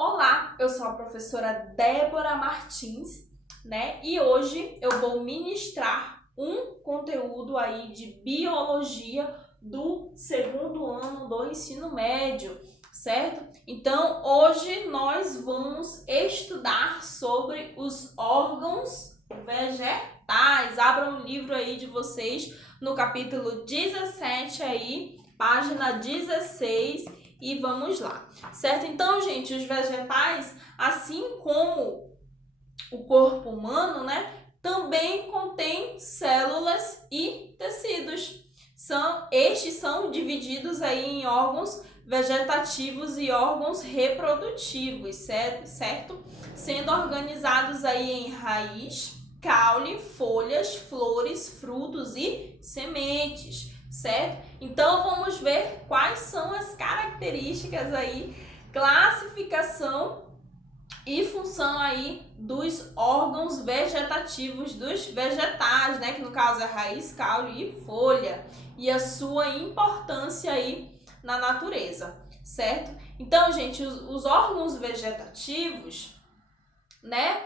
Olá, eu sou a professora Débora Martins, né? E hoje eu vou ministrar um conteúdo aí de biologia do segundo ano do ensino médio, certo? Então, hoje nós vamos estudar sobre os órgãos vegetais. Abram o livro aí de vocês no capítulo 17 aí, página 16. E vamos lá, certo? Então, gente, os vegetais, assim como o corpo humano, né, também contém células e tecidos. Estes são divididos aí em órgãos vegetativos e órgãos reprodutivos, certo? Sendo organizados aí em raiz, caule, folhas, flores, frutos e sementes. Certo? Então vamos ver quais são as características aí, classificação e função aí dos órgãos vegetativos dos vegetais, né? Que no caso é raiz, caule e folha, e a sua importância aí na natureza, certo? Então, gente, os órgãos vegetativos, né?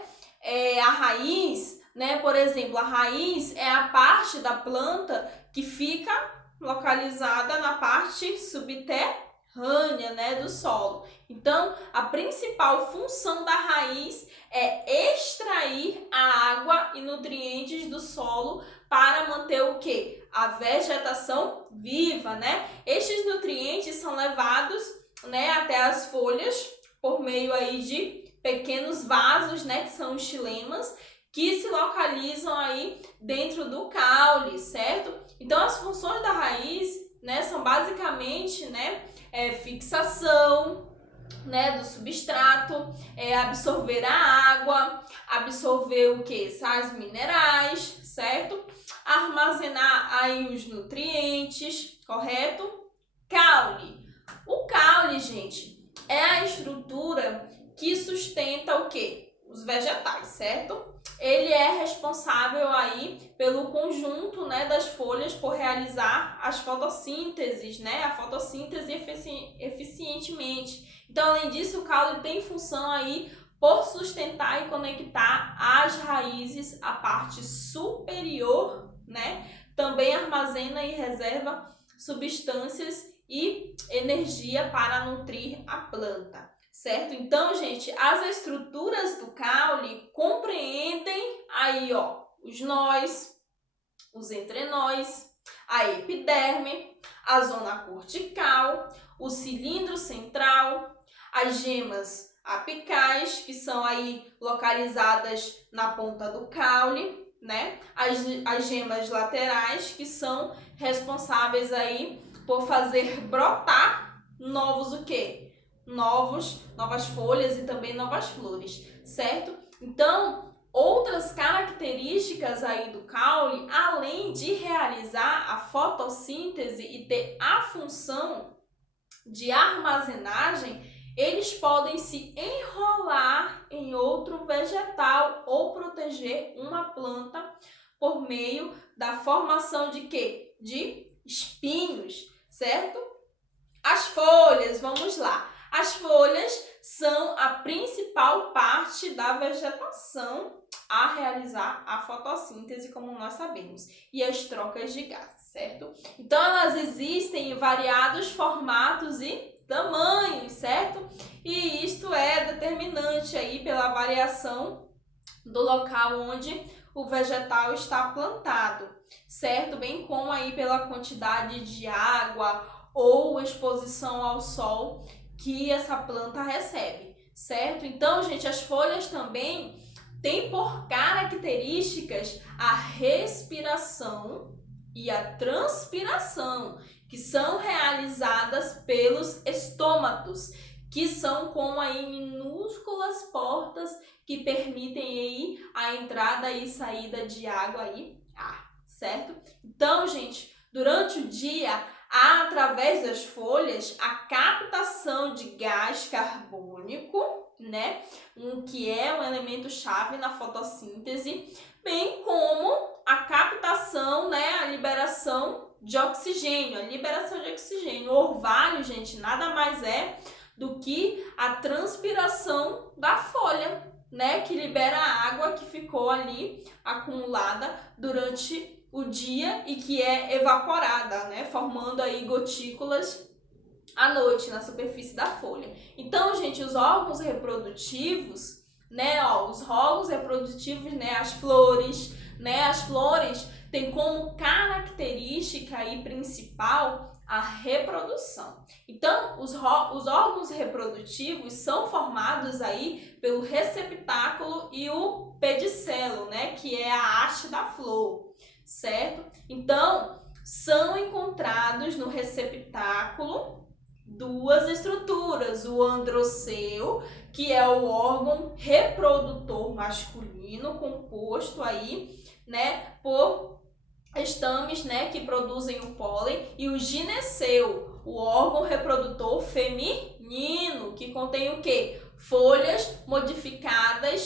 A raiz, né? Por exemplo, a raiz é a parte da planta que fica localizada na parte subterrânea, né, do solo. Então, a principal função da raiz é extrair a água e nutrientes do solo para manter o quê? A vegetação viva, né? Estes nutrientes são levados, né, até as folhas por meio aí de pequenos vasos, né, que são os xilemas, que se localizam aí dentro do caule, certo? Então, as funções da raiz, né, são basicamente, né, fixação, né, do substrato, absorver a água, absorver o que? Sais minerais, certo? Armazenar aí os nutrientes, correto? Caule. O caule, gente, é a estrutura que sustenta o que? Os vegetais, certo? Ele é responsável aí pelo conjunto, né, das folhas por realizar as fotossínteses, né, a fotossíntese eficientemente. Então, além disso, o caule tem função aí por sustentar e conectar as raízes à parte superior, né? Também armazena e reserva substâncias e energia para nutrir a planta. Certo? Então, gente, as estruturas do caule compreendem aí, ó, os nós, os entrenós, a epiderme, a zona cortical, o cilindro central, as gemas apicais, que são aí localizadas na ponta do caule, né? As gemas laterais, que são responsáveis aí por fazer brotar novos o quê? Novas folhas e também novas flores, certo? Então, outras características aí do caule, além de realizar a fotossíntese e ter a função de armazenagem, eles podem se enrolar em outro vegetal ou proteger uma planta por meio da formação de quê? De espinhos, certo? As folhas, vamos lá. As folhas são a principal parte da vegetação a realizar a fotossíntese, como nós sabemos, e as trocas de gases, certo? Então, elas existem em variados formatos e tamanhos, certo? E isto é determinante aí pela variação do local onde o vegetal está plantado, certo? Bem como aí pela quantidade de água ou exposição ao sol que essa planta recebe, certo? Então, gente, as folhas também têm por características a respiração e a transpiração, que são realizadas pelos estômatos, que são como aí minúsculas portas que permitem aí a entrada e saída de água e ar, certo? Então, gente, durante o dia, há, através das folhas, a captação de gás carbônico, né? Que é um elemento-chave na fotossíntese, bem como a captação, né? A liberação de oxigênio. A liberação de oxigênio. O orvalho, gente, nada mais é do que a transpiração da folha, né? Que libera a água que ficou ali acumulada durante o dia e que é evaporada, né? Formando aí gotículas à noite na superfície da folha. Então, gente, os órgãos reprodutivos, né? Os órgãos reprodutivos, né? As flores, né? As flores têm como característica aí principal a reprodução. Então, os órgãos reprodutivos são formados aí pelo receptáculo e o pedicelo, né? Que é a haste da flor, certo? Então, são encontrados no receptáculo duas estruturas, o androceu, que é o órgão reprodutor masculino, composto aí, né, por estames, né, que produzem o pólen, e o gineceu, o órgão reprodutor feminino, que contém o quê? Folhas modificadas,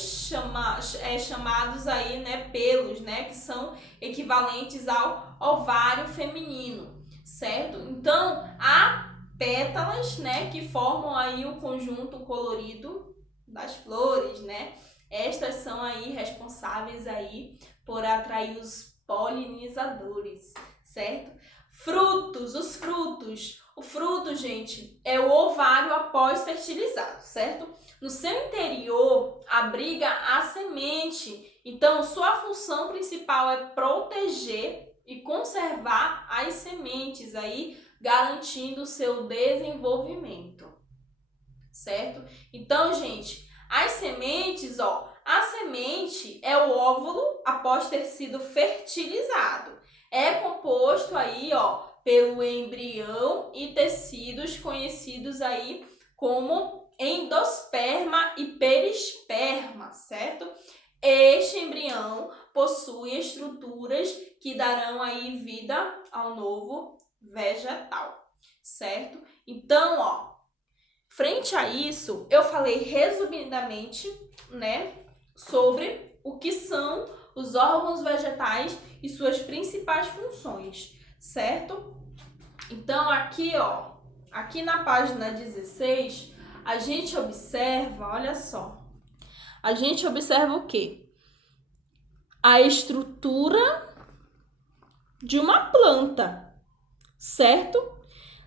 chamados aí, né, pelos, né, que são equivalentes ao ovário feminino, certo? Então, há pétalas, né, que formam aí o conjunto colorido das flores, né? Estas são aí responsáveis aí por atrair os polinizadores, certo? Frutos, os frutos. O fruto, gente, é o ovário após fertilizado, certo? No seu interior abriga a semente. Então, sua função principal é proteger e conservar as sementes aí, garantindo o seu desenvolvimento, certo? Então, gente, as sementes, a semente é o óvulo após ter sido fertilizado. É composto aí, pelo embrião e tecidos conhecidos aí como endosperma e perisperma, certo? Este embrião possui estruturas que darão aí vida ao novo vegetal, certo? Então, frente a isso, eu falei resumidamente, né, sobre o que são os órgãos vegetais e suas principais funções, certo? Então, aqui na página 16, a gente observa, olha só, a gente observa o quê? A estrutura de uma planta, certo?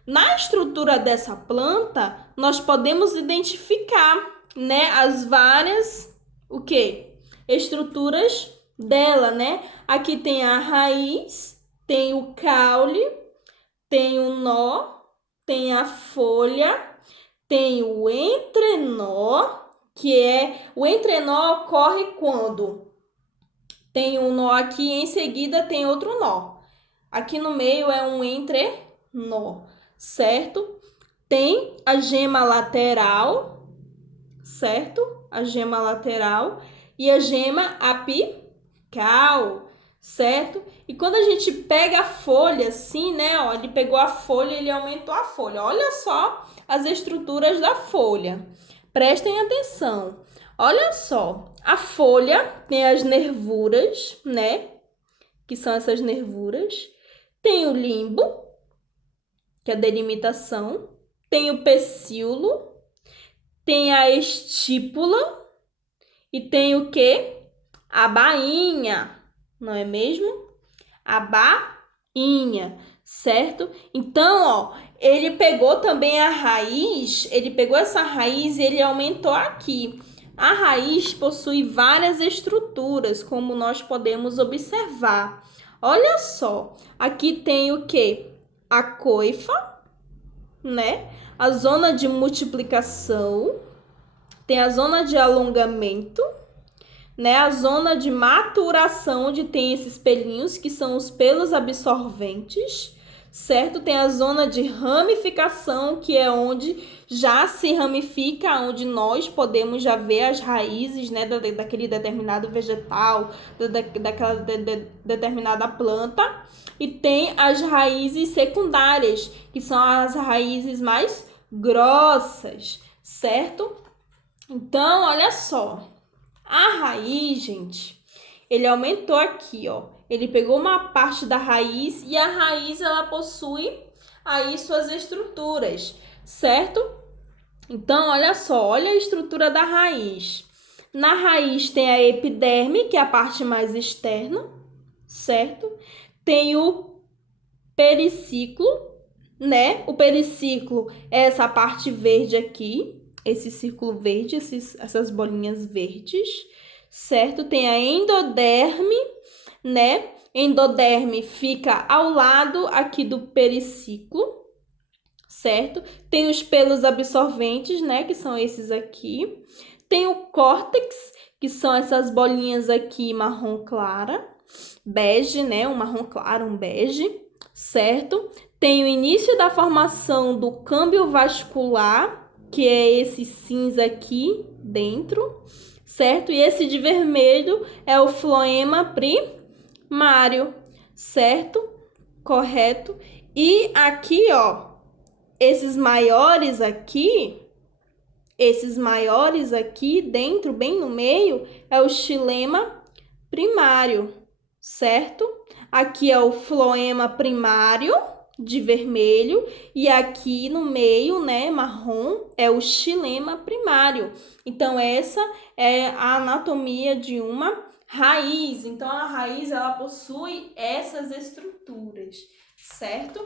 Na estrutura dessa planta, nós podemos identificar, né, as várias, estruturas dela, né? Aqui tem a raiz, tem o caule, tem o nó, tem a folha, tem o entrenó, o entrenó ocorre quando tem um nó aqui, em seguida tem outro nó. Aqui no meio é um entrenó, certo? Tem a gema lateral, certo? A gema lateral e a gema apical, certo? E quando a gente pega a folha assim, né? Ele pegou a folha, ele aumentou a folha. Olha só as estruturas da folha. Prestem atenção. Olha só, a folha tem as nervuras, né? Que são essas nervuras. Tem o limbo, que é a delimitação. Tem o pecíolo. Tem a estípula. E tem o quê? A bainha, não é mesmo? A bainha, certo? Então, ele pegou também a raiz, ele pegou essa raiz e ele aumentou aqui. A raiz possui várias estruturas, como nós podemos observar. Olha só, aqui tem o quê? A coifa, né? A zona de multiplicação, tem a zona de alongamento, né? A zona de maturação, onde tem esses pelinhos, que são os pelos absorventes, certo? Tem a zona de ramificação, que é onde já se ramifica, onde nós podemos já ver as raízes, né, daquele determinado vegetal, daquela determinada planta. E tem as raízes secundárias, que são as raízes mais grossas, certo? Então, olha só. A raiz, gente, ele aumentou aqui, Ele pegou uma parte da raiz e a raiz, ela possui aí suas estruturas, certo? Então, olha só, olha a estrutura da raiz. Na raiz tem a epiderme, que é a parte mais externa, certo? Tem o periciclo, né? O periciclo é essa parte verde aqui, esse círculo verde, essas bolinhas verdes, certo? Tem a endoderme, né? Endoderme fica ao lado aqui do periciclo, certo? Tem os pelos absorventes, né? Que são esses aqui. Tem o córtex, que são essas bolinhas aqui marrom clara, bege, né? Um marrom claro, um bege, certo? Tem o início da formação do câmbio vascular, que é esse cinza aqui dentro, certo? E esse de vermelho é o floema primário, certo? Correto? E aqui, ó, esses maiores aqui dentro, bem no meio, é o xilema primário, certo? Aqui é o floema primário de vermelho e aqui no meio, né, marrom, é o xilema primário. Então essa é a anatomia de uma raiz. Então a raiz ela possui essas estruturas, certo?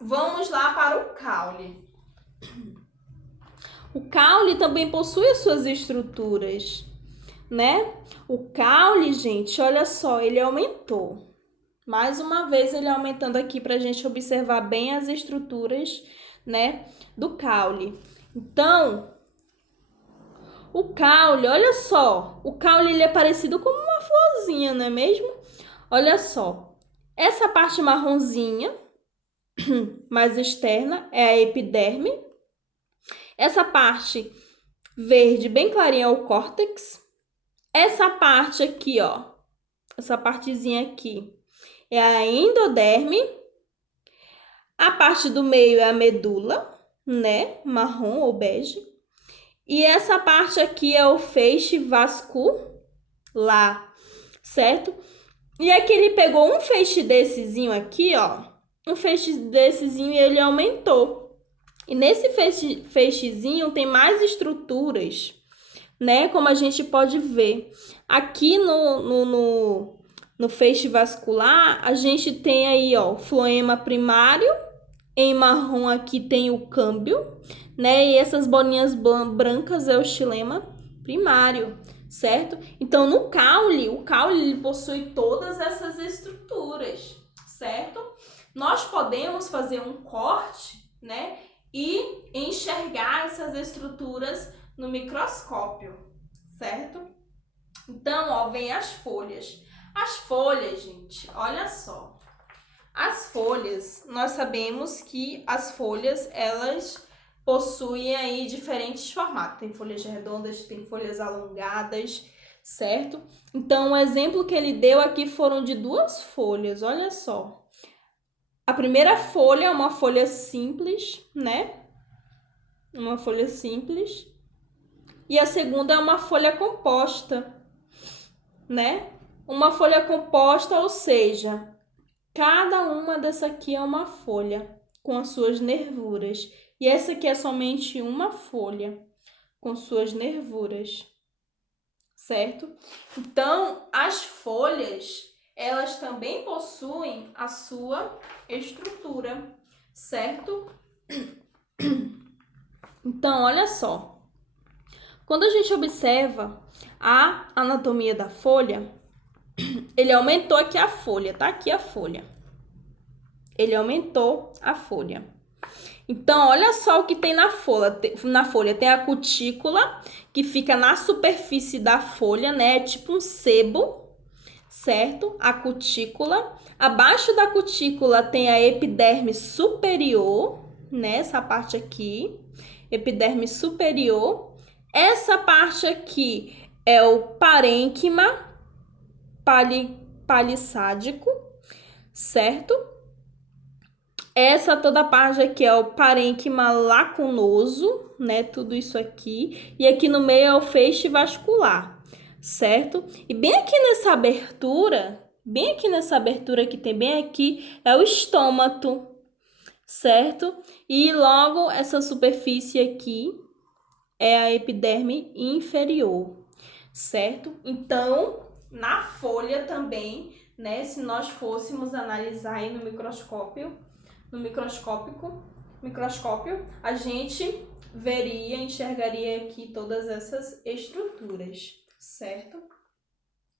Vamos lá para o caule. O caule também possui as suas estruturas, né? O caule, gente, olha só, ele aumentou. Mais uma vez ele aumentando aqui para a gente observar bem as estruturas, né, do caule. Então, o caule, olha só, o caule ele é parecido com uma florzinha, não é mesmo? Olha só, essa parte marronzinha, mais externa, é a epiderme. Essa parte verde bem clarinha é o córtex. Essa parte aqui, ó, essa partezinha aqui é a endoderme. A parte do meio é a medula, né? Marrom ou bege. E essa parte aqui é o feixe vascular, certo? E aqui ele pegou um feixe dessezinho aqui, ó. Um feixe dessezinho e ele aumentou. E nesse feixezinho tem mais estruturas, né? Como a gente pode ver. Aqui no feixe vascular, a gente tem aí, ó, o floema primário. Em marrom aqui tem o câmbio, né? E essas bolinhas brancas é o xilema primário, certo? Então, no caule, o caule ele possui todas essas estruturas, certo? Nós podemos fazer um corte, né? E enxergar essas estruturas no microscópio, certo? Então, ó, vem as folhas. As folhas, gente, olha só. As folhas, nós sabemos que as folhas, elas possuem aí diferentes formatos. Tem folhas redondas, tem folhas alongadas, certo? Então, o exemplo que ele deu aqui foram de duas folhas, olha só. A primeira folha é uma folha simples, né? Uma folha simples. E a segunda é uma folha composta, né? Uma folha composta, ou seja, cada uma dessa aqui é uma folha com as suas nervuras. E essa aqui é somente uma folha com suas nervuras, certo? Então, as folhas, elas também possuem a sua estrutura, certo? Então, olha só. Quando a gente observa a anatomia da folha, ele aumentou aqui a folha, tá? Aqui a folha. Ele aumentou a folha. Então, olha só o que tem na folha. Na folha tem a cutícula, que fica na superfície da folha, né? É tipo um sebo, certo? A cutícula. Abaixo da cutícula tem a epiderme superior, né? Essa parte aqui, epiderme superior. Essa parte aqui é o parênquima palissádico, certo? Essa toda parte aqui é o parênquima lacunoso, né? Tudo isso aqui. E aqui no meio é o feixe vascular, certo? E bem aqui nessa abertura que tem bem aqui, é o estômato. certo? E logo essa superfície aqui é a epiderme inferior, certo? Então, na folha também, né, se nós fôssemos analisar aí no microscópio, a gente enxergaria aqui todas essas estruturas, certo?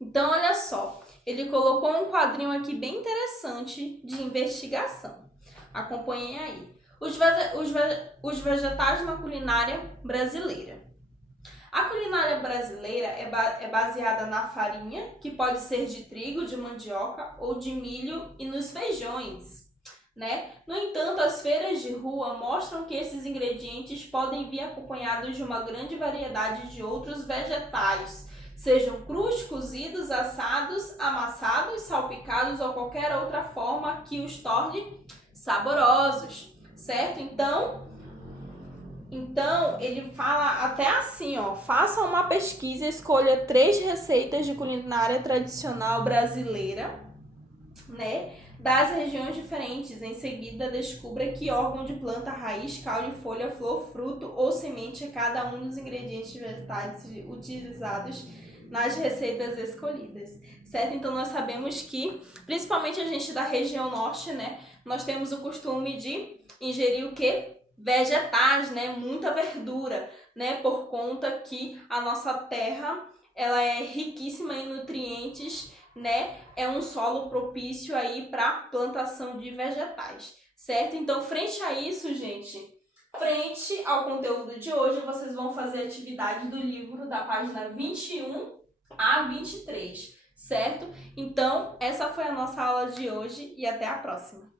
Então, olha só, ele colocou um quadrinho aqui bem interessante de investigação. Acompanhem aí. Os vegetais na culinária brasileira. A culinária brasileira é baseada na farinha, que pode ser de trigo, de mandioca ou de milho, e nos feijões, né? No entanto, as feiras de rua mostram que esses ingredientes podem vir acompanhados de uma grande variedade de outros vegetais, sejam crus, cozidos, assados, amassados, salpicados ou qualquer outra forma que os torne saborosos, certo? Então ele fala até assim, ó, faça uma pesquisa, escolha 3 receitas de culinária tradicional brasileira, né, das regiões diferentes. Em seguida, descubra que órgão de planta, raiz, caule, folha, flor, fruto ou semente é cada um dos ingredientes vegetais utilizados nas receitas escolhidas, certo? Então, nós sabemos que, principalmente a gente da região norte, né, nós temos o costume de ingerir o quê? Vegetais, né? Muita verdura, né? Por conta que a nossa terra, ela é riquíssima em nutrientes, né? É um solo propício aí para plantação de vegetais, certo? Então, frente a isso, gente, frente ao conteúdo de hoje, vocês vão fazer a atividade do livro da página 21 a 23, certo? Então, essa foi a nossa aula de hoje e até a próxima.